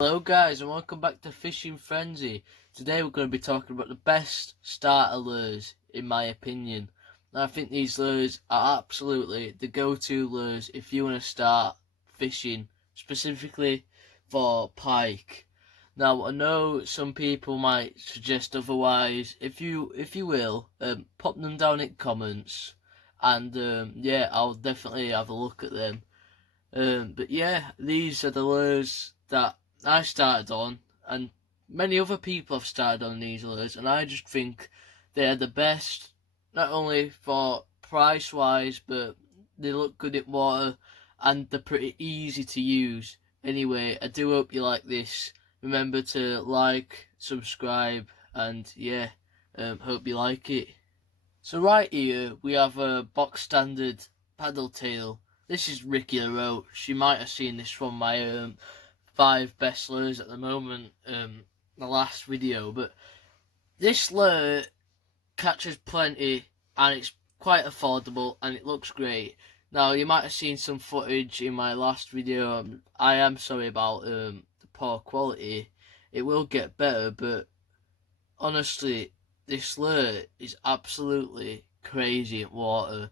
Hello guys and welcome back to Fishing Frenzy. Today we're going to be talking about the best starter lures in my opinion. And I think these lures are absolutely the go-to lures if you want to start fishing, specifically for pike. Now I know some people might suggest otherwise. If you will, pop them down in comments and yeah, I'll definitely have a look at them. But yeah, these are the lures that I started on, and many other people have started on these lures, and I just think they are the best, not only for price wise, but they look good in water, and they're pretty easy to use. Anyway, I do hope you like this. Remember to like, subscribe, and yeah, hope you like it. So right here, we have a box standard paddle tail. This is Ricky LaRoche. You might have seen this from my 5 best lures at the moment, the last video. But this lure catches plenty and it's quite affordable and it looks great. Now you might have seen some footage in my last video. I am sorry about the poor quality. It will get better, but honestly, this lure is absolutely crazy in water.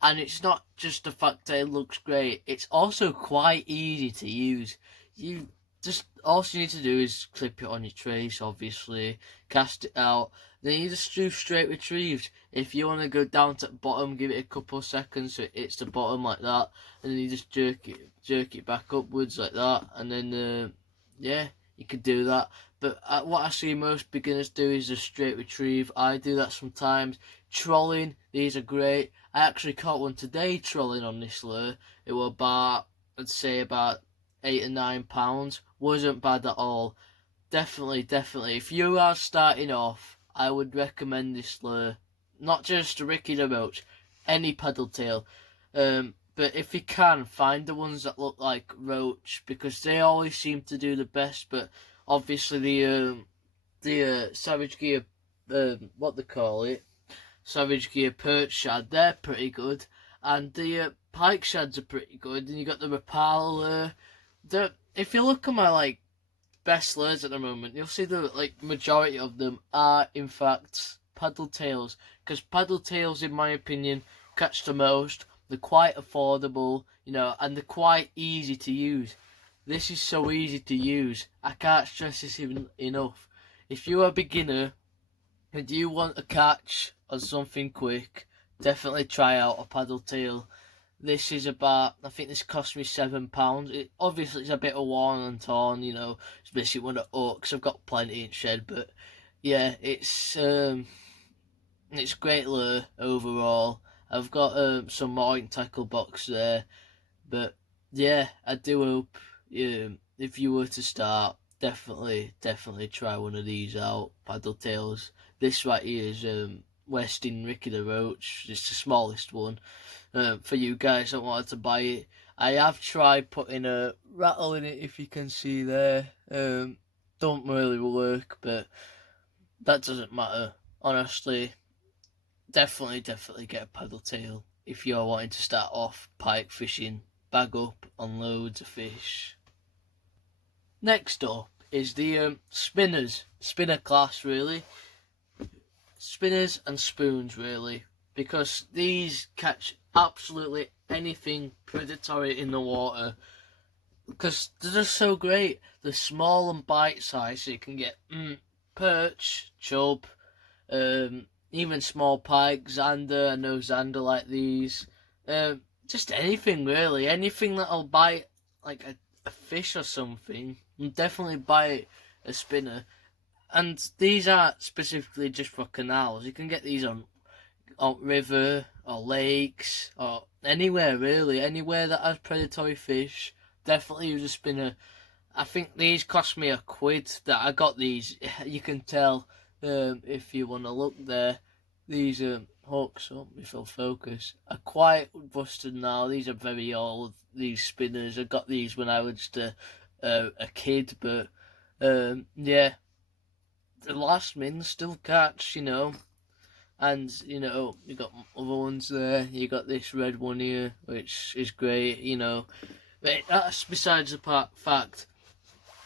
And it's not just the fact that it looks great, it's also quite easy to use. You just, all you need to do is clip it on your trace, obviously, cast it out, then you just do straight retrieves. If you want to go down to the bottom, give it a couple of seconds so it hits the bottom like that, and then you just jerk it back upwards like that, and then, yeah, you could do that. But what I see most beginners do is a straight retrieve. I do that sometimes. Trolling, these are great. I actually caught one today trolling on this lure. It was about, I'd say about £8 or £9. Wasn't bad at all. Definitely. If you are starting off, I would recommend this lure. Not just a Ricky LaRoche, any paddle tail. But if you can, find the ones that look like roach, because they always seem to do the best. But obviously the Savage Gear, what they call it, Savage Gear perch shad, they're pretty good, and the pike shads are pretty good. And you got the Rapala lure. If you look at my best lures at the moment, you'll see the majority of them are in fact paddle tails, because paddle tails, in my opinion, catch the most. They're quite affordable, and they're quite easy to use. This is so easy to use. I can't stress this even enough. If you're a beginner and you want a catch on something quick, definitely try out a paddle tail. This is about, I think this cost me £7. Obviously it's a bit of worn and torn, especially one of Oaks. I've got plenty in shed, but yeah, it's great lure overall. I've got some more in tackle box there, but yeah, I do hope if you were to start, definitely try one of these out, paddle tails. This right here is Westin Ricky LaRoche. It's the smallest one. For you guys that wanted to buy it, I have tried putting a rattle in it, if you can see there. Don't really work, but that doesn't matter. Honestly, definitely get a paddle tail if you're wanting to start off pike fishing, bag up on loads of fish. Next up is the spinner class, really. Spinners and spoons, really, because these catch absolutely anything predatory in the water, because they're just so great. They're small and bite-sized, so you can get perch, chub, even small pike, zander. I know zander like these. Just anything, really. Anything that'll bite like a fish or something, and definitely bite a spinner. And these aren't specifically just for canals. You can get these on river or lakes or anywhere, really. Anywhere that has predatory fish, definitely use a spinner. I think these cost me £1 that I got these. You can tell if you want to look there. These hooks, if I'll focus, are quite busted now. These are very old, these spinners. I got these when I was just a kid, but yeah, the last min still catch, and you got other ones there. You got this red one here, which is great, but that's besides the fact.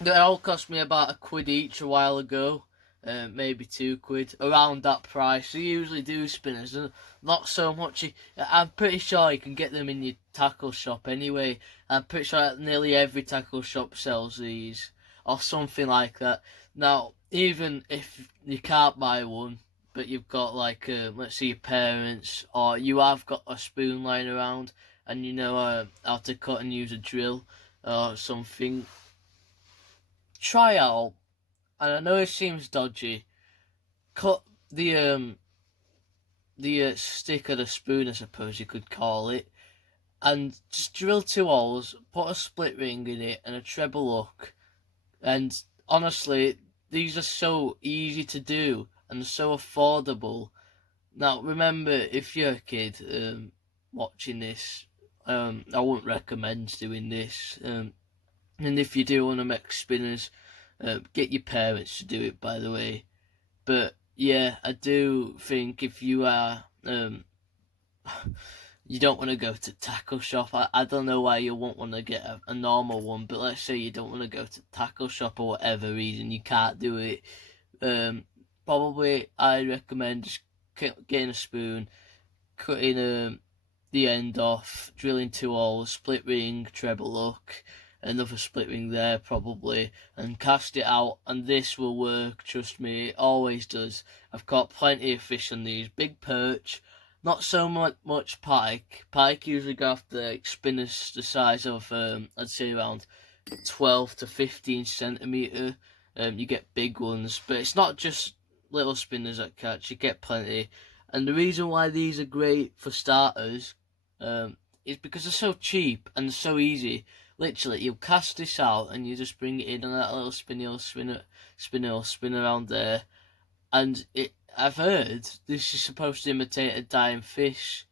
They all cost me about £1 each a while ago, maybe £2, around that price. They usually do spinners, and not so much. I'm pretty sure you can get them in your tackle shop anyway. I'm pretty sure nearly every tackle shop sells these, or something like that. Now, even if you can't buy one, but you've got like, let's say your parents, or you have got a spoon lying around, and you know how to cut and use a drill or something, try out, and I know it seems dodgy, cut the stick of the spoon, I suppose you could call it, and just drill 2 holes, put a split ring in it and a treble hook, and honestly, these are so easy to do and so affordable. Now, remember, if you're a kid watching this, I wouldn't recommend doing this. And if you do want to make spinners, get your parents to do it, by the way. But yeah, I do think if you are, you don't want to go to tackle shop. I don't know why you won't want to get a normal one, but let's say you don't want to go to tackle shop or whatever reason you can't do it. Probably I recommend just getting a spoon, cutting the end off, drilling 2 holes, split ring, treble hook, another split ring there probably, and cast it out, and this will work, trust me, it always does. I've caught plenty of fish on these, big perch, not so much pike. Pike usually go after like spinners the size of, I'd say around 12 to 15 centimetre. You get big ones, but it's not just little spinners that catch, you get plenty. And the reason why these are great for starters is because they're so cheap and so easy. Literally, you cast this out and you just bring it in on that little spin around there. And I've heard this is supposed to imitate a dying fish.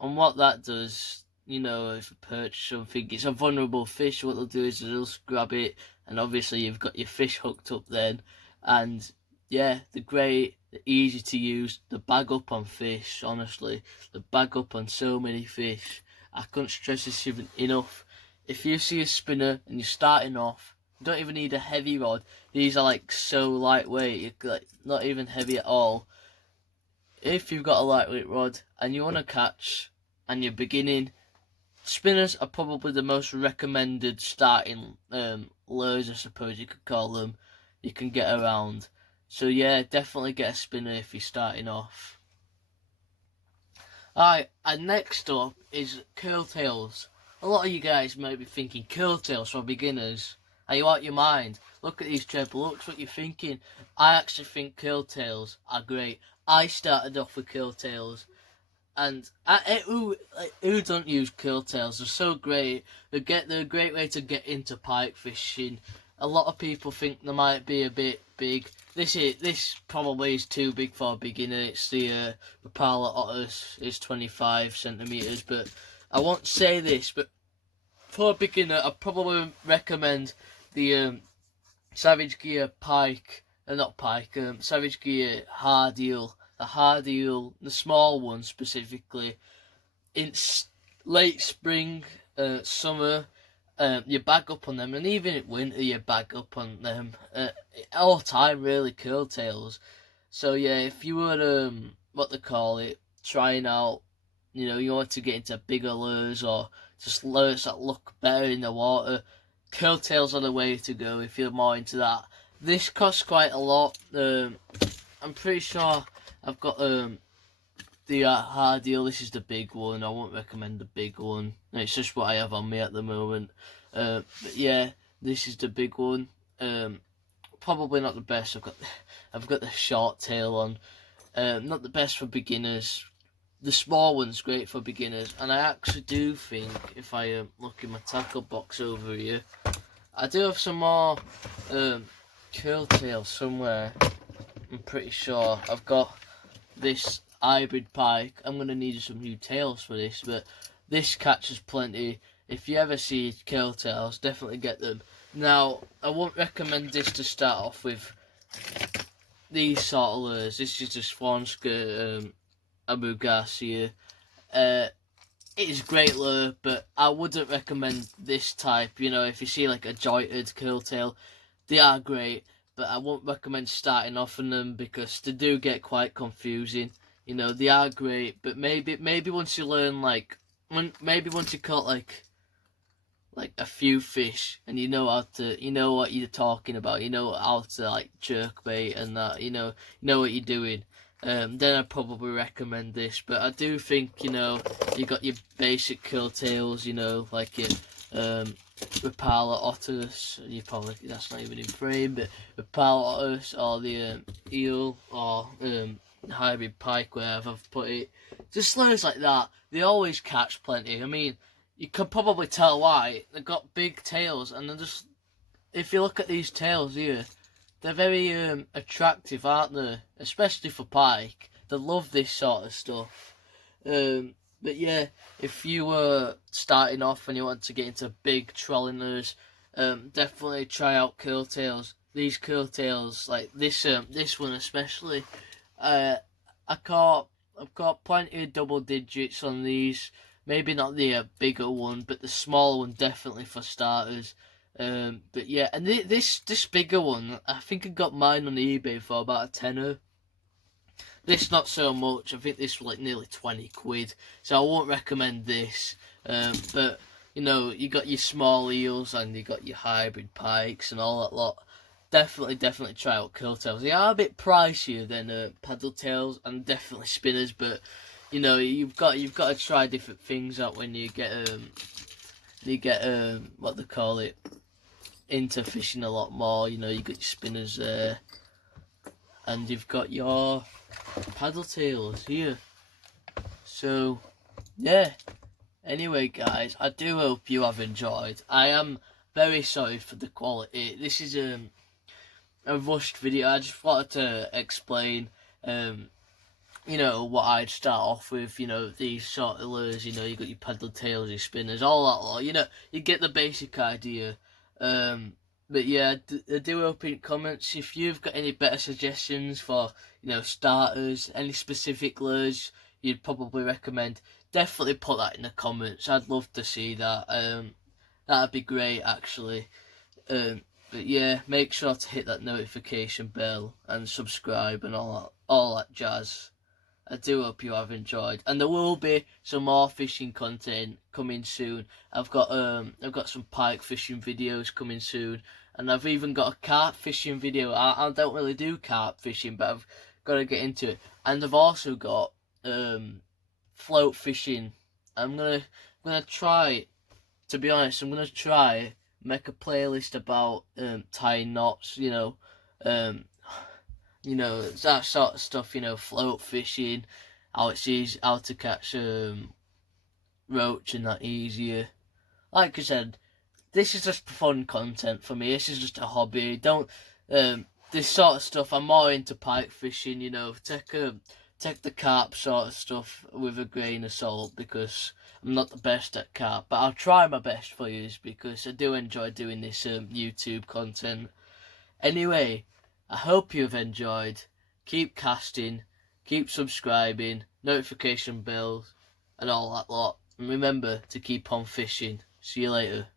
And what that does, you know, if a perch or something, it's a vulnerable fish, what they'll do is they'll just grab it, and obviously you've got your fish hooked up then. And yeah, they're great, they're easy to use, they bag up on fish, honestly. They bag up on so many fish. I couldn't stress this even enough. If you see a spinner and you're starting off, you don't even need a heavy rod. These are like so lightweight, like not even heavy at all. If you've got a lightweight rod and you want to catch and you're beginning, spinners are probably the most recommended starting lures, I suppose you could call them, you can get around. So yeah, definitely get a spinner if you're starting off. Alright, and next up is curltails. A lot of you guys might be thinking, curltails for beginners? Are you out your mind? Look at these treble hooks, what you're thinking. I actually think curltails are great. I started off with curltails, and who don't use curltails? They're so great. They're a great way to get into pike fishing. A lot of people think they might be a bit big. This probably is too big for a beginner. It's the Rapala Otters. It's 25 centimeters, but I won't say this, but for a beginner, I'd probably recommend the Savage Gear Pike, not Pike, Savage Gear Hard Eel. The hard eel, the small one specifically. It's late spring, summer, you bag up on them, and even in winter you bag up on them. All time really, curltails. So yeah, if you were what they call it, trying out, you know, you want to get into bigger lures or just lures that look better in the water, curltails are the way to go if you're more into that. This costs quite a lot. I'm pretty sure I've got the hard deal. This is the big one. I won't recommend the big one. It's just what I have on me at the moment. But yeah, this is the big one. Probably not the best. I've got the short tail on. Not the best for beginners. The small one's great for beginners, and I actually do think, if I look in my tackle box over here, I do have some more curltails somewhere. I'm pretty sure I've got this hybrid pike. I'm going to need some new tails for this, but this catches plenty. If you ever see curltails, definitely get them. Now, I won't recommend this to start off with these sort of lures. This is the Swanska Abu Garcia. it is great lure, but I wouldn't recommend this type. You know, if you see like a jointed curltail, they are great, but I won't recommend starting off on them because they do get quite confusing. You know, they are great, but maybe once you learn maybe once you caught like a few fish and you know how to, you know what you're talking about, you know how to like jerk bait and that, you know what you're doing. Then I'd probably recommend this, but I do think, you know, you got your basic curltails, you know, like your Rapala otters. You probably, that's not even in frame, but Rapala otters or the eel or hybrid pike, wherever I've put it. Just lures like that, they always catch plenty. I mean, you can probably tell why. They've got big tails, and they're just, if you look at these tails here, they're very attractive, aren't they? Especially for pike. They love this sort of stuff. But yeah, if you were starting off and you want to get into big trolling lures, definitely try out curltails. These curltails, like this one especially, I've got plenty of double digits on these. Maybe not the bigger one, but the smaller one definitely for starters. But yeah, and this bigger one, I think I got mine on eBay for about a tenner. This not so much. I think this was like nearly 20 quid. So I won't recommend this. But you know, you got your small eels and you got your hybrid pikes and all that lot. Definitely try out curltails. They are a bit pricier than paddle tails and definitely spinners, but you know, you've got to try different things out when you get what they call it, into fishing a lot more. You know, you got your spinners there, and you've got your paddle tails here. So yeah. Anyway, guys, I do hope you have enjoyed. I am very sorry for the quality. This is a rushed video. I just wanted to explain you know, what I'd start off with, you know, these sort of lures, you know, you got your paddle tails, your spinners, all that lot, you know, you get the basic idea. But yeah, I do open comments if you've got any better suggestions for, you know, starters, any specific lures you'd probably recommend. Definitely put that in the comments. I'd love to see that. That'd be great, actually. But yeah, make sure to hit that notification bell and subscribe and all that jazz. I do hope you have enjoyed, and there will be some more fishing content coming soon. I've got some pike fishing videos coming soon, and I've even got a carp fishing video. I don't really do carp fishing, but I've got to get into it. And I've also got float fishing. I'm gonna try. To be honest, I'm gonna try make a playlist about tying knots. You know, that sort of stuff, you know, float fishing, how it's easy, how to catch roach and that easier. Like I said, this is just fun content for me. This is just a hobby. Don't this sort of stuff. I'm more into pike fishing. You know, take the carp sort of stuff with a grain of salt because I'm not the best at carp, but I'll try my best for you because I do enjoy doing this YouTube content. Anyway, I hope you've enjoyed. Keep casting, keep subscribing, notification bells, and all that lot. And remember to keep on fishing. See you later.